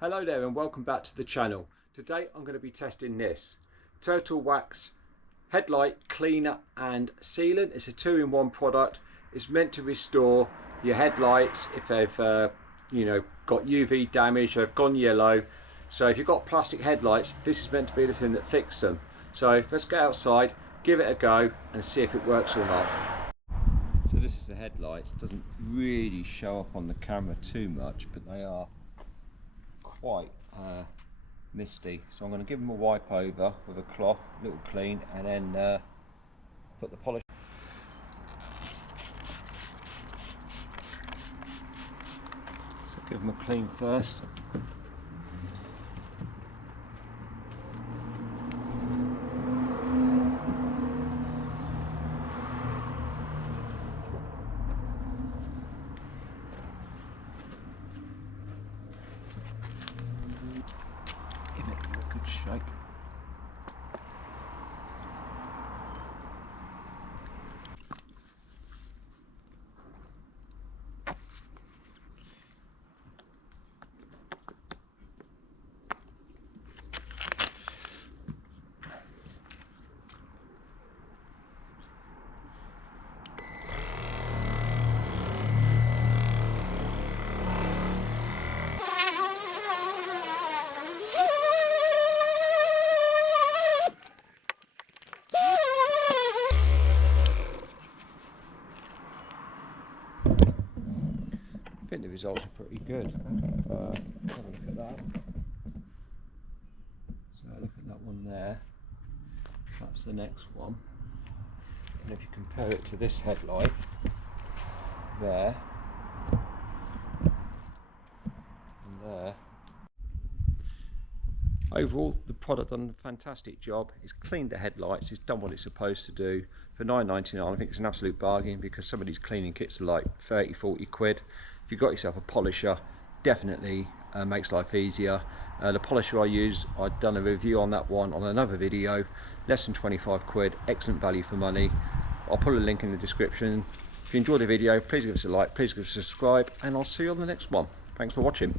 Hello there and welcome back to the channel. Today I'm going to be testing this Turtle Wax Headlight Cleaner and Sealant. It's a 2-in-1 product. It's meant to restore your headlights if they've got UV damage or have gone yellow. So if you've got plastic headlights, this is meant to be the thing that fixes them. So let's go outside, give it a go and see if it works or not. So this is the headlights. It doesn't really show up on the camera too much, but they are quite misty, so I'm going to give them a wipe over with a cloth, a little clean, and then put the polish. So give them a clean first. Give it a good shake. I think the results are pretty good. Have a look at that. So look at that one there. That's the next one. And if you compare it to this headlight there and there, overall the product done a fantastic job. It's cleaned the headlights, it's done what it's supposed to do. For £9.99 I think it's an absolute bargain, because some of these cleaning kits are like 30-40 quid. If you've got yourself a polisher, definitely makes life easier. The polisher I use, I've done a review on that one on another video, less than 25 quid, excellent value for money. I'll put a link in the description. If you enjoyed the video, please give us a like, please give us a subscribe, and I'll see you on the next one. Thanks for watching.